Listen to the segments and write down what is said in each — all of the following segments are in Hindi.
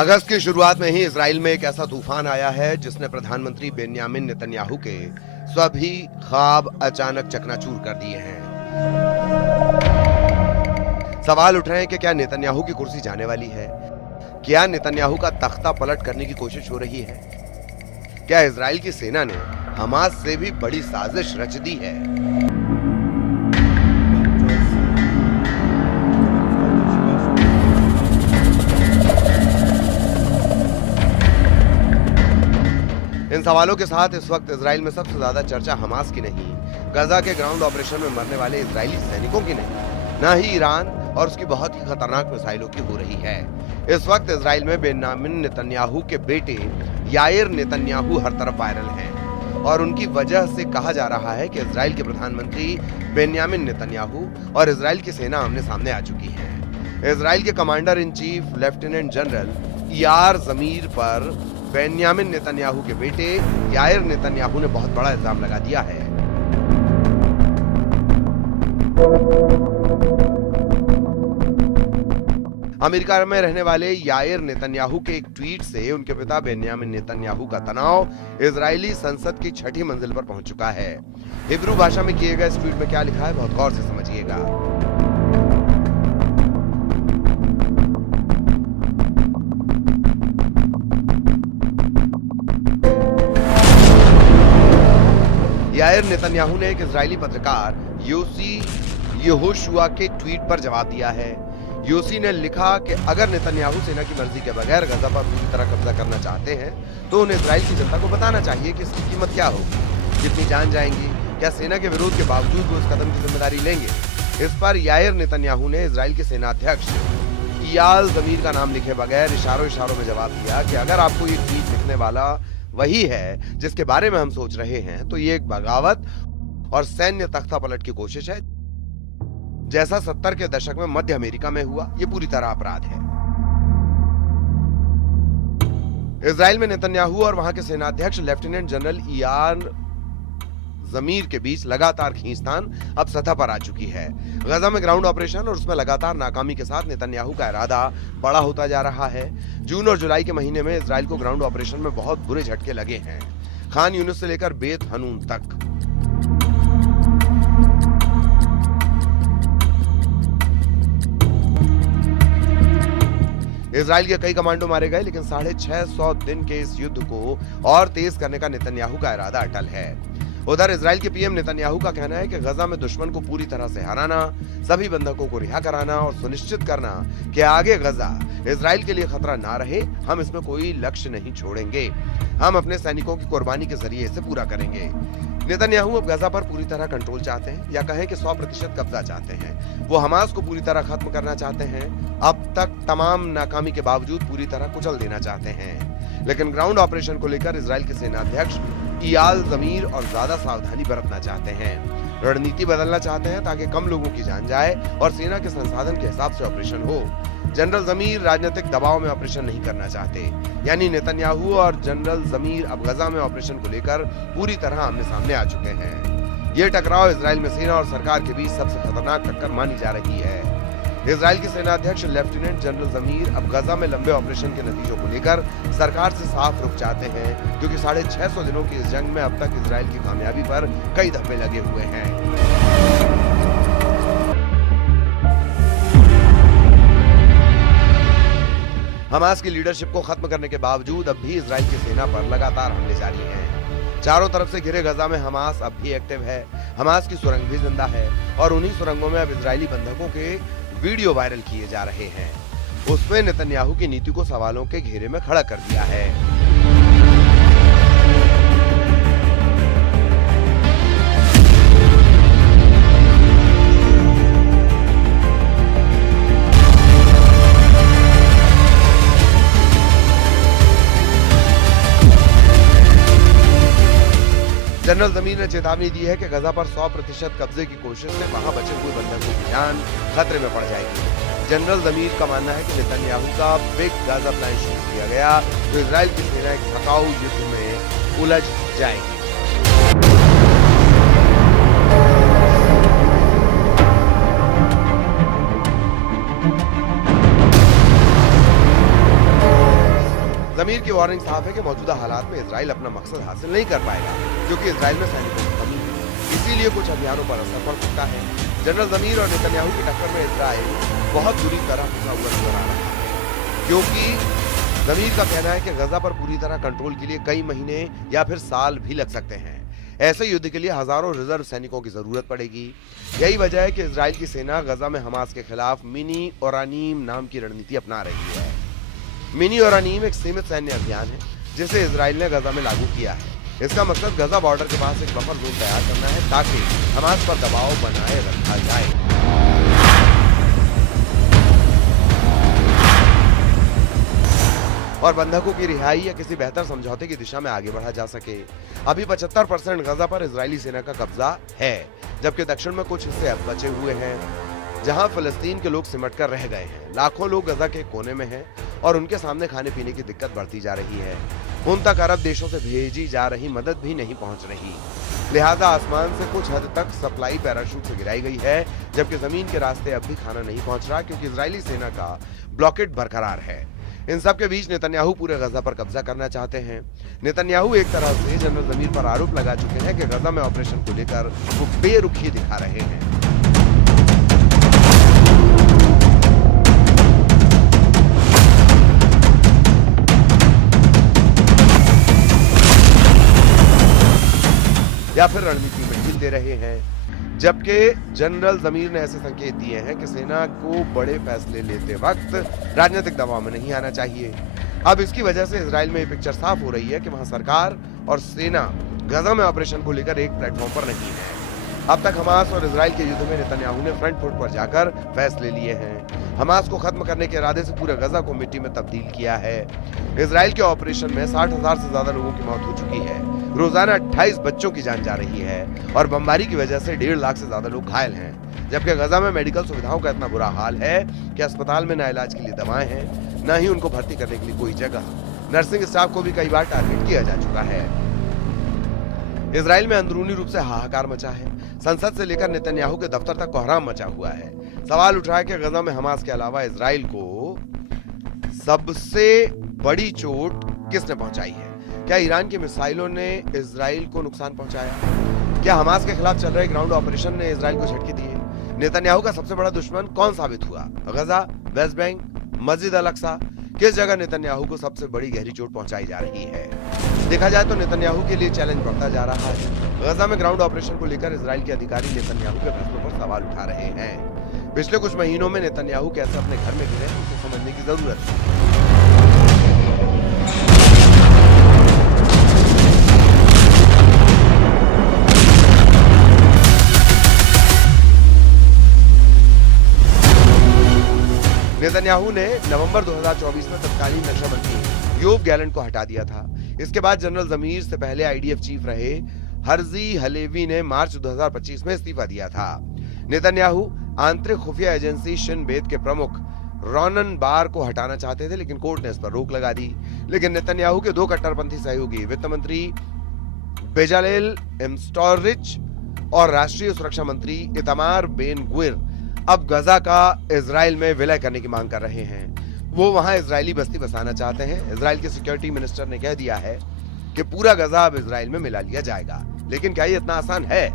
अगस्त की शुरुआत में ही इजराइल में एक ऐसा तूफान आया है जिसने प्रधानमंत्री बेन्यामिन नेतन्याहू के सभी ख्वाब अचानक चकनाचूर कर दिए हैं। सवाल उठ रहे हैं कि क्या नेतन्याहू की कुर्सी जाने वाली है? क्या नेतन्याहू का तख्ता पलट करने की कोशिश हो रही है? क्या इजराइल की सेना ने हमास से भी बड़ी साजिश रच दी है? इन सवालों के साथ इस वक्त इजराइल में सबसे ज्यादा चर्चा हमास की नहीं, गजा के ग्राउंड ऑपरेशन में मरने वाले इजरायली सैनिकों की नहीं, न ही ईरान और उसकी बहुत ही खतरनाक मिसाइलों की हो रही है। इस वक्त इजराइल में बेन्यामिन नेतन्याहू के बेटे याइर नेतन्याहू हर तरफ वायरल हैं और उनकी वजह से कहा जा रहा है कि इजराइल के प्रधानमंत्री बेन्यामिन नेतन्याहू और इजराइल की सेना आमने सामने आ चुकी है। इजराइल के commander in chief lieutenant general Eyal Zamir पर बेन्यामिन नेतन्याहू के बेटे याइर नेतन्याहू ने बहुत बड़ा इल्जाम लगा दिया है। अमेरिका में रहने वाले याइर नेतन्याहू के एक ट्वीट से उनके पिता बेन्यामिन नेतन्याहू का तनाव इजरायली संसद की 6ठी मंजिल पर पहुंच चुका है। हिब्रू भाषा में किए गए इस ट्वीट में क्या लिखा है, बहुत गौर से समझिएगा। याइर नेतन्याहू ने एक इजरायली पत्रकार योसी यहोशुआ के ट्वीट पर जवाब दिया है। योसी ने लिखा कि अगर नेतन्याहू सेना की मर्जी के बगैर गजा पर पूरी तरह कब्जा करना चाहते हैं तो उन्हें इजराइल की जनता को बताना चाहिए कि इसकी कीमत क्या होगी, कितनी जान जाएंगी, क्या सेना के विरोध के बावजूद वो इस कदम की जिम्मेदारी लेंगे। इस पर याइर नेतन्याहू ने इजराइल के सेना अध्यक्ष इयाल जमीर का नाम लिखे बगैर इशारों में जवाब दिया कि अगर आपको ये ट्वीट लिखने वाला वही है जिसके बारे में हम सोच रहे हैं तो ये एक बगावत और सैन्य तख्ता पलट की कोशिश है, जैसा 70 के दशक में मध्य अमेरिका में हुआ। ये पूरी तरह अपराध है। इजराइल में नेतन्याहू और वहां के सेनाध्यक्ष लेफ्टिनेंट जनरल इयार जमीर के बीच लगातार खींचतान अब सतह पर आ चुकी है। गजा में ग्राउंड ऑपरेशन और उसमें लगातार नाकामी के साथ नेतन्याहू का इरादा बड़ा होता जा रहा है। जून और जुलाई के महीने में इजराइल को ग्राउंड ऑपरेशन में बहुत बुरे झटके लगे हैं, खान यूनिस से लेकर बेत हनून तक। इजराइल के कई कमांडो मारे गए, लेकिन 650 दिन के इस युद्ध को और तेज करने का नेतन्याहू का इरादा अटल है। उधर इजराइल के पीएम नेतन्याहू का कहना है कि गजा में दुश्मन को पूरी तरह से हराना, सभी बंधकों को रिहा कराना और सुनिश्चित करना कि आगे गजा इजराइल के लिए खतरा ना रहे। हम इसमें कोई लक्ष्य नहीं छोड़ेंगे, हम अपने सैनिकों की कुर्बानी के जरिए इसे पूरा करेंगे। नेतन्याहू अब गजा पर पूरी तरह कंट्रोल चाहते हैं, या कहें कि 100% कब्जा चाहते हैं। वो हमास को पूरी तरह खत्म करना चाहते हैं, अब तक तमाम नाकामी के बावजूद पूरी तरह कुचल देना चाहते हैं। लेकिन ग्राउंड ऑपरेशन को लेकर इजराइल के सेनाध्यक्ष इयाल जमीर और ज्यादा सावधानी बरतना चाहते हैं, रणनीति बदलना चाहते हैं ताकि कम लोगों की जान जाए और सेना के संसाधन के हिसाब से ऑपरेशन हो। जनरल जमीर राजनीतिक दबाव में ऑपरेशन नहीं करना चाहते, यानी नेतन्याहू और जनरल जमीर अब गजा में ऑपरेशन को लेकर पूरी तरह आमने सामने आ चुके हैं। ये टकराव इजराइल में सेना और सरकार के बीच सबसे खतरनाक टक्कर मानी जा रही है। इजराइल के सेनाध्यक्ष लेफ्टिनेंट जनरल जमीर अब गजा में लंबे ऑपरेशन के नतीजों को लेकर सरकार से साफ रुख चाहते हैं, क्योंकि 650 दिनों की इस जंग में अब तक इजराइल की कामयाबी पर कई धब्बे लगे हुए हैं। हमास की लीडरशिप को खत्म करने के बावजूद अब भी इजराइल की सेना पर लगातार हमले जारी हैं। चारों तरफ से घिरे गजा में हमास अब भी एक्टिव है। हमास की सुरंग भी जिंदा है और उन्हीं सुरंगों में अब इजरायली बंधकों के वीडियो वायरल किए जा रहे हैं। उसमें नेतन्याहू की नीति को सवालों के घेरे में खड़ा कर दिया है। जनरल जमीर ने चेतावनी दी है कि गजा पर 100% कब्जे की कोशिश से वहां बचे हुए बंधकों की जान खतरे में पड़ जाएगी। जनरल जमीर का मानना है कि नेतन्याहू का बिग गाजा प्लान शुरू किया गया तो इजराइल की सेना एक थकाऊ युद्ध में उलझ जाएगी। वार्निंग साफ है कि मौजूदा हालात में इजराइल अपना मकसद हासिल नहीं कर पाएगा, क्योंकि इजराइल में सैनिकों की कमी है। इसीलिए कुछ अभियानों पर असर पड़ सकता है। जनरल जमीर और नेतन्याहू की टक्कर में इजराइल बहुत बुरी तरह फंसा हुआ नजर आ रहा है, क्योंकि जमीर का कहना है कि गजा पर पूरी तरह कंट्रोल के लिए कई महीने या फिर साल भी लग सकते हैं। ऐसे युद्ध के लिए हजारों रिजर्व सैनिकों की जरूरत पड़ेगी। यही वजह है कि इजराइल की सेना गजा में हमास के खिलाफ मिनी ओरानीम नाम की रणनीति अपना रही है। मिनी ओरानीम एक सीमित सैन्य अभियान है जिसे इजराइल ने गजा में लागू किया है। इसका मकसद गजा बॉर्डर के पास एक बफर जोन तैयार करना है ताकि हमास पर दबाव बनाए रखा जाए। और बंधकों की रिहाई या किसी बेहतर समझौते की दिशा में आगे बढ़ा जा सके। अभी 75% गजा पर इजरायली सेना का कब्जा है, जबकि दक्षिण में कुछ हिस्से अब बचे हुए हैं जहां फिलिस्तीन के लोग सिमट कर रह गए हैं। लाखों लोग गजा के कोने में हैं और उनके सामने खाने पीने की दिक्कत बढ़ती जा रही है। उन तक अरब देशों से भेजी जा रही मदद भी नहीं पहुंच रही, लिहाजा आसमान से कुछ हद तक सप्लाई पैराशूट से गिराई गई है, जबकि जमीन के रास्ते अब भी खाना नहीं पहुंच रहा, क्योंकि इजरायली सेना का ब्लॉकेड बरकरार है। इन सब के बीच नेतन्याहू पूरे गजा पर कब्जा करना चाहते हैं। नेतन्याहू एक तरह से जनरल जमीर पर आरोप लगा चुके हैं कि गजा में ऑपरेशन को लेकर वो बेरुखी दिखा रहे हैं। या फिर रणनीति में ढील दे रहे हैं, जबकि जनरल जमीर ने ऐसे संकेत दिए हैं कि सेना को बड़े फैसले लेते वक्त राजनीतिक दबाव में नहीं आना चाहिए। अब इसकी वजह से इजराइल में ये पिक्चर साफ हो रही है कि वहां सरकार और सेना गजा में ऑपरेशन को लेकर एक प्लेटफॉर्म पर नहीं है। अब तक हमास और इजराइल के युद्ध में नेतन्याहू ने फ्रंट फुट पर जाकर फैसले लिए हैं। हमास को खत्म करने के इरादे से पूरे गजा को मिट्टी में तब्दील किया है। इजराइल के ऑपरेशन में 60,000 से ज्यादा लोगों की मौत हो चुकी है। रोजाना 28 बच्चों की जान जा रही है और बमबारी की वजह से 1.5 लाख से ज्यादा लोग घायल हैं। जबकि गजा में मेडिकल सुविधाओं का इतना बुरा हाल है कि अस्पताल में न इलाज के लिए दवाएं हैं, न ही उनको भर्ती करने के लिए कोई जगह। नर्सिंग स्टाफ को भी कई बार टारगेट किया जा चुका है। इजराइल में अंदरूनी रूप से हाहाकार मचा है। संसद से लेकर नेतन्याहू के दफ्तर तक कोहराम मचा हुआ है। सवाल उठ रहा है कि गजा में हमास के अलावा इजराइल को सबसे बड़ी चोट किसने पहुंचाई है? क्या ईरान की मिसाइलों ने इजराइल को नुकसान पहुंचाया? क्या हमास के खिलाफ चल रहे ग्राउंड ऑपरेशन ने इजराइल को झटके दिए? नेतन्याहू का सबसे बड़ा दुश्मन कौन साबित हुआ? गजा, वेस्ट बैंक, मस्जिद अल अक्सा? किस जगह नेतन्याहू को सबसे बड़ी गहरी चोट पहुंचाई जा रही है? देखा जाए तो नेतन्याहू के लिए चैलेंज बढ़ता जा रहा है। गजा में ग्राउंड ऑपरेशन को लेकर इजराइल के अधिकारी नेतन्याहू के फैसलों पर सवाल उठा रहे हैं। पिछले कुछ महीनों में नेतन्याहू कैसे अपने घर में गिरे उसे समझने की जरूरत है। नेतन्याहू ने नवंबर 2024 में तत्कालीन रक्षा मंत्री योब गैलेंट को हटा दिया था। इसके बाद जनरल जमीर से पहले आईडीएफ चीफ रहे हर्जी हलेवी ने मार्च 2025 में इस्तीफा दिया था। नेतन्याहू आंतरिक खुफिया एजेंसी शिन बेत के प्रमुख रॉनन बार को हटाना चाहते थे, लेकिन कोर्ट ने इस पर रोक लगा दी। लेकिन नेतन्याहू के 2 कट्टरपंथी सहयोगी वित्त मंत्री बेजालेल एम्स्टोरिच और राष्ट्रीय सुरक्षा मंत्री इतामार बेन गुविर अब गजा का इजराइल में विलय करने की मांग कर रहे हैं। वो वहां इजरायली बस्ती बसाना चाहते हैं। इजराइल के सिक्योरिटी मिनिस्टर ने कह दिया है कि पूरा गजा अब इजराइल में मिला लिया जाएगा। लेकिन क्या ये इतना आसान है?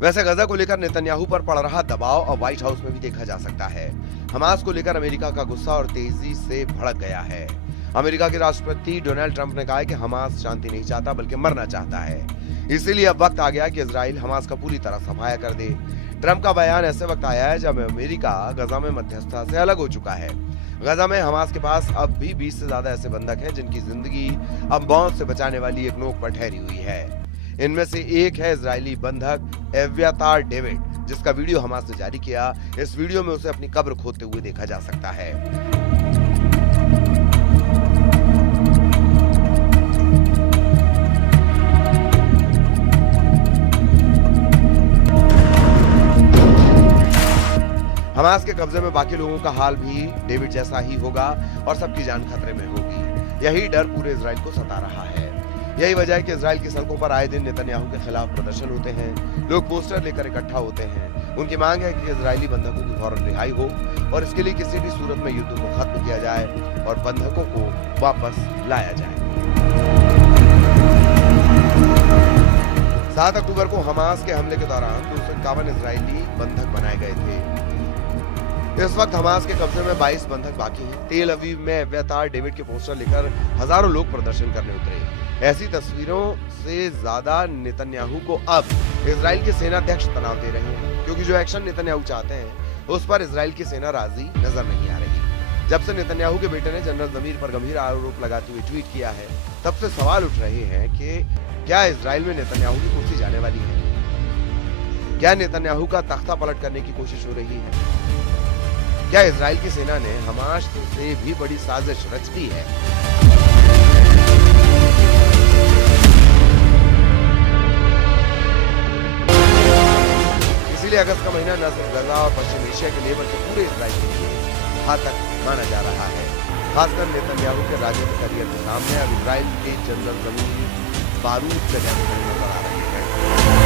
वैसे गजा को लेकर नेतन्याहू पर पड़ रहा दबाव अब व्हाइट हाउस में भी देखा जा सकता है। हमास को लेकर अमेरिका का गुस्सा और तेजी से भड़क गया है। अमेरिका के राष्ट्रपति डोनाल्ड ट्रंप ने कहा है कि हमास शांति नहीं चाहता बल्कि मरना चाहता है। इसीलिए अब वक्त आ गया कि इजराइल हमास का पूरी तरह सफाया कर दे। ट्रंप का बयान ऐसे वक्त आया है जब अमेरिका गजा में मध्यस्थता से अलग हो चुका है। गजा में हमास के पास अब भी 20 से ज्यादा ऐसे बंधक हैं जिनकी जिंदगी अब मौत से बचाने वाली एक नोक पर ठहरी हुई है। इनमें से एक है इजरायली बंधक एव्यातार डेविड, जिसका वीडियो हमास ने जारी किया। इस वीडियो में उसे अपनी कब्र खोदते हुए देखा जा सकता है। हमास के कब्जे में बाकी लोगों का हाल भी डेविड जैसा ही होगा और सबकी जान खतरे में होगी। यही डर पूरे इजराइल को सता रहा है। यही वजह है कि इजराइल की सड़कों पर आए दिन नेतन्याहू के खिलाफ प्रदर्शन होते हैं। लोग पोस्टर लेकर इकट्ठा होते हैं। उनकी मांग है कि इजरायली बंधकों की फौरन रिहाई हो और इसके लिए किसी भी सूरत में युद्ध को खत्म किया जाए और बंधकों को वापस लाया जाए। 7 अक्टूबर को हमास के हमले के दौरान 251 इजरायली बंधक बनाए गए थे। इस वक्त हमास के कब्जे में 22 बंधक बाकी हैं। तेल अवीव में एब्यातार डेविड के पोस्टर लेकर हजारों लोग प्रदर्शन करने उतरे। ऐसी तस्वीरों से ज्यादा नेतन्याहू को अब इजराइल के सेनाध्यक्ष तनाव दे रहे हैं, क्योंकि जो एक्शन नेतन्याहू चाहते हैं उस पर इजराइल की सेना राजी नजर नहीं आ रही। जब से नेतन्याहू के बेटे ने जनरल जमीर पर गंभीर आरोप लगाते हुए ट्वीट किया है, तब से सवाल उठ रहे हैं कि क्या इजराइल में नेतन्याहू की कुर्सी जाने वाली है? क्या नेतन्याहू का तख्ता पलट करने की कोशिश हो रही है? क्या इजराइल की सेना ने हमास से भी बड़ी साजिश रच दी है? इसीलिए अगस्त का महीना न सिर्फ गजा और पश्चिम एशिया के लिए बल्कि पूरे इजराइल के लिए घातक माना जा रहा है। खासकर नेतन्याहू के राजनीतिक करियर के सामने अब इजराइल के जनरल जमीर बारूद से नजर आ रहे हैं।